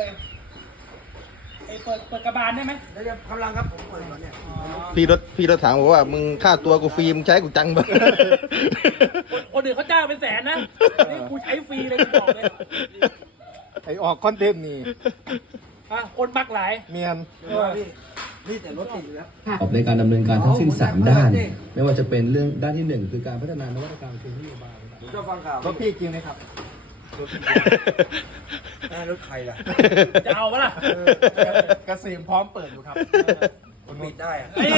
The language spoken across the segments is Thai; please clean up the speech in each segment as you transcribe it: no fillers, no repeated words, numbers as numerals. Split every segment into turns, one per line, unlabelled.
เปิดกระบาลได้ไหม
แล้วจะกำลังครับผมเปิดก่อนเนี่ย
พี่รถถังบอกว่ามึงค่าตัวกูฟรีมึงใช้กูจังบ้าง
คนอื่นเขาจ้างเป็นแสนนะนี่กูใช้ฟรีเลยกูบอกเลย
ไอออกคอนเทนต์นี่
คนบักหลาย
เมียน
นี่แต่รถติดอยู่แล้ว
ประกอบในการดำเนินการทั้งสิ้น 3 ด้าน ไม่ว่าจะเป็นเรื่องด้านที่ 1 คือการพัฒนานวัตกรรมเชิงนโยบาย
ผมชอบฟังข่าว
รถพี่จริงไหมครับ
รถใครล่ะ
จะเอาปะล่ะ
เกษมพร้อมเปิดอยู่ครับ
มันปิดได้อะ
เอ้ย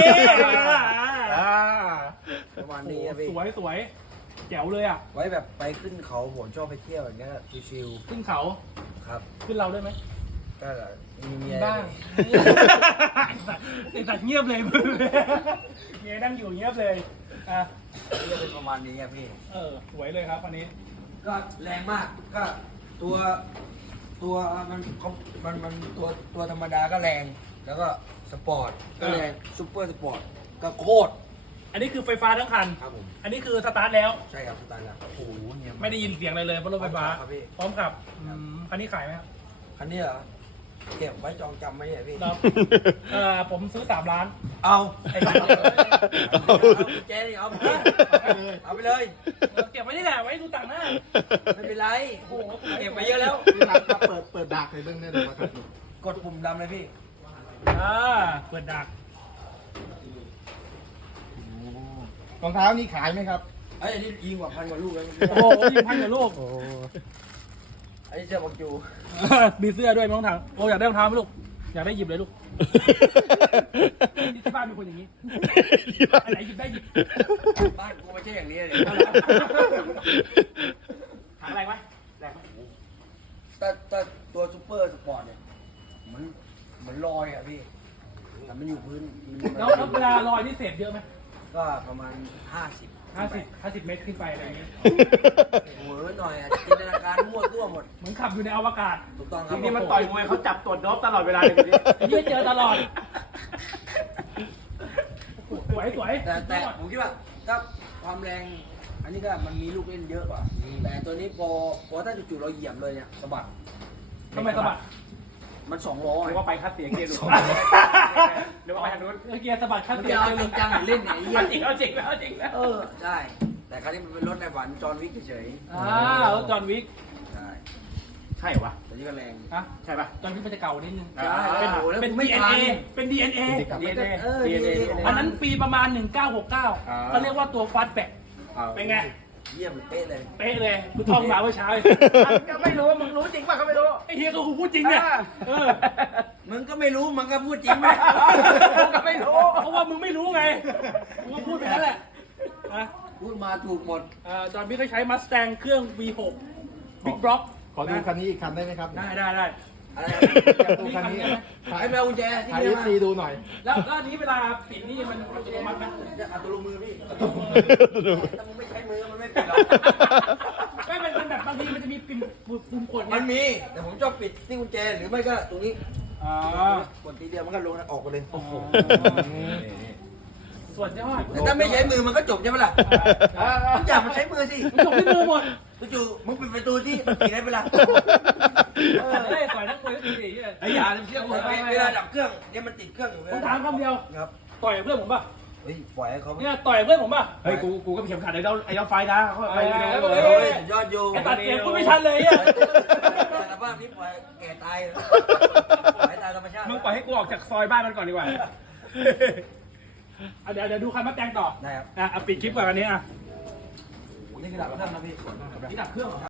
ประมาณนี้อะพี่
สวยแจ๋วเลยอ่ะ
ไว้แบบไปขึ้นเขาผมชอบไปเที่ยวอย่างเงี้ยชิว
ขึ้นเขา
ๆครับ
ขึ้นเราด้วยไหม
ก็มีเมีย
บ้างไอ้สัตว์เงียบเลยมึงเมียนั่งอยู่เงียบเลยอ่ะ
ก็เป็นประมาณนี้ครับพี่
สวยเลยครับอันนี้
ก็แรงมากก็ตัวมันตัวธรรมดาก็แรง แล้วก็สปอร์ตก็แรงซุปเปอร์สปอร์ตก็โคตร
อันนี้คือไฟฟ้าทั้งคัน
ครับผม
อันนี้คือสตาร์ทแล้ว
ใช่ครับสไตล์แล้วโอ้โหเนี่ย
ไม่ได้ยินเสียงอะไรเลยเพราะรถไฟฟ้า
ครับพี่
พร้อมขับคันนี้ขายไหมครับ
คันนี้เหรอเก็บไว้จองจำไหมเนี่ยพี่
ครับผมซื้อ3 ล้าน
เอาไอ้บ้าเอาเจ๊นี่เอาไปเลยเอาไปเลย
เก็บไว้นี่แหละไว้ดูต่างหน้า
ไม่เป็นไร
โอ้โห
เก็บไปเยอะแล้ว
พี่รักครับเปิดดักเลยเบื้องได้เลยครับ
กดปุ่มดำเลยพี่
เปิดดัก
รองเท้านี่ขายไหมครับ
ไอ้อันนี้ยิงกว่า1,000 กว่าลูกแล้ว
โอ้โหยิงพันกับลูก
อันนี้เสื้อบังจู
มีเสื้อด้วยน้องถังโอ้อยากได้รองเท้าไหมลูกอยากได้หยิบเลยลูกที่บ้านมีคนอย่างนี้อันไหนหยิบได้หยิบ
บ้านกูไม่ใช่อย่างนี้เลย
หาอะไรไหมแรงไหม
แต่ตัวซูเปอร์สปอร์ตเนี่ยเหมือนลอยอ่ะพี่แต่มันอยู่พื้น
แล้วเวลาลอยนี่เศษเยอะไหม
ก็ประมาณ 50
50 เมตรขึ้นไปอะไรอย่างเงี้ย
หัวหน่อยอ่ะจินตนาการมั่วตัวหมด
เหมือนขับอยู่ในอวกาศ
ถูกต้องครับ
ทีนี้มันต่อยมวยเขาจับตรวจโดบตลอดเวลาเลยนี่เจอตลอดสวย
แต่ผมคิดว่าถ้าความแรง อันนี้ก็มันมีลูกเล่นเยอะกว่า แต่ตัวนี้พอถ้าจู่ๆเราเหยียบเลยเนี่ยสะบัด
ทำไมสะบัด
มัน2 ล้อ
หรือว่าไปคัดเสียงเกียร์ดูหรือว่าไปทางนู้นเกียร์สะบัดคัด
มัน
เสีย
จะ
ง
เอาจริงจังเล่นเนี่ยไอ้เหี้ย
เอาจริงแล้วจริงแล้ว
ใช่ แต่คราวนี้มันเป็นรถในฝันจอห์นวิกเฉย
รถจอห์นวิก
ๆใช่
ใช่เหรอวะ
แต่นี่ก็แรง
ใช่ป่ะจอห์นวิกมันจะเก่านิดนึง
ใช่
เป็น
ไม่ทัน
DNA เป็น DNA
DNA
อันนั้นปีประมาณ 1969เขาเรียกว่าตัวฟาสต์แบ็คเป็นไง
เยี่ยมเป๊ะเลย
เป๊ะเลยกูท่องมาเมื่อเช้าก็ไม่รู้ว่ามึงรู้จริงป่ะก็ไม่รู้ไอ้เฮียก็กูพูดจริงเนี่ย
มึงก็ไม่รู้มึงก็พูดจริงไหม
ก็ไม่รู้เพราะว่ามึงไม่รู้ไงกูก็พูดไปนั่นแหละ
พูดมาถูกหมด
จอห์นวิกเขาใช้มัสแตงเครื่อง V6 Big Block
ขอดูคันนี้อีกคันได้ไหมครับ
ได้
อะไร
อยากดูคันนี้
ให้แมวกุญแจที่
ถ่าย
เรีย
เอก ฟ
มา
ซีดูหน่อย
แล้วอันนี้เวลาปิดนี่มันอัตโนมัติไหม
จะอัตโนมือพี่ถ้ามึงไม่ใช้มือมันไม่ปิดหรอก
ไม่มันแบบบางทีมันจะมีปุ่มกด
มันมี แต่ผมชอบปิดที่กุญแจหรือไม่ก็ตรงนี้ กดทีเดียวมันก็ลงออกไปเลย
โอ้โหส่วนยอด
แต่ถ้าไม่ใช้มือมันก็จบใช่ไหมล่ะทุกอย่างมันใช้มือสิ
จบที่มือหมด
จู่ๆมึงปิดประตูที่มันปิดได้เวลา
ได้ต่อยนักมวยก็ดีดิ
ไอ้ยาเชื่อผมเวลาดับเครื่องเนี่ยมันติดเครื่องอยู่
ผมถามคำเดียว
ครับ
ต่อยเพื่อนผมป่ะ
เฮ้ยปล่อยให้เขา
เนี่ยต่อยเพื่อนผมป่ะ
เฮ้ยกูก็เข็มขัดไอ้เจ้าไฟนะเขาไป
โอ้ยสุดยอดอยู่
ไอ้ตัดเสียงพูดไม่ทันเลยอ่ะ
แต่บ้านนี้ปล่อยแก่ตายปล่อยตายธรรมชาติ
มึงปล่อยให้กูออกจากซอยบ้านมันก่อนดีกว่า
เดี๋ยวดูคันมาแต่งต่อ
ได้ครับ
ปิดคลิปก่อนอันนี้อ่ะ
นี่คือดับเครื่องนะพี่
นี่ดับเครื่องเหรอ